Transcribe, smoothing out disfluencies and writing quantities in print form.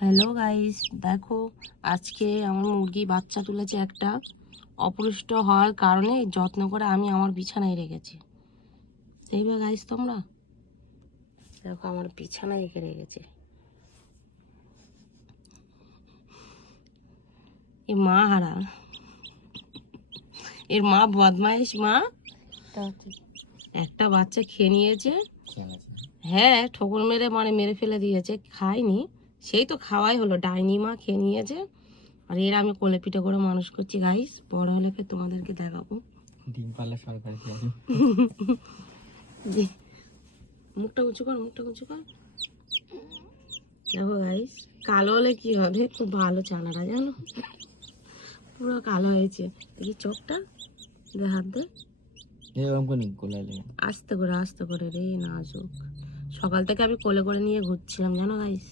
Hello guys, দেখো আজকে আমার মুরগি বাচ্চা তুলেছে একটা। অপুষ্ট হওয়ার কারণে যত্ন করে আমি আমার বিছানায় রেখেছি। দেখবে গাইস, তোমরা দেখো আমার বিছানায় রেখেছে। এ মা হারা, এর মা বদমাইশ মা। একটা বাচ্চা খেয়ে নিয়েছে। হ্যাঁ, ঠোকর মেরে মেরে ফেলে দিয়েছে, খায়নি। সেই তো খাওয়াই হলো, ডাইনি মা খেয়ে নিয়েছে। আর এর আমি কোলে পিঠে করে মানুষ করছি গাইস, বড় হলে ফের তোমাদেরকে দেখাবো। ডিম পাল্লা সরকারি মুখটা উঁচু কর, মুখটা উঁচু কর। দেখো গাইস, কালো হলে কি হবে, খুব ভালো চানাটা জানো, পুরো কালো হয়েছে। দেখি চোখটা, দে হাত দে, এরকম করে গোলালে আস্তে করে রে নাজুক। সকাল থেকে আমি কোলে করে নিয়ে ঘুরছিলাম জানো গাইস।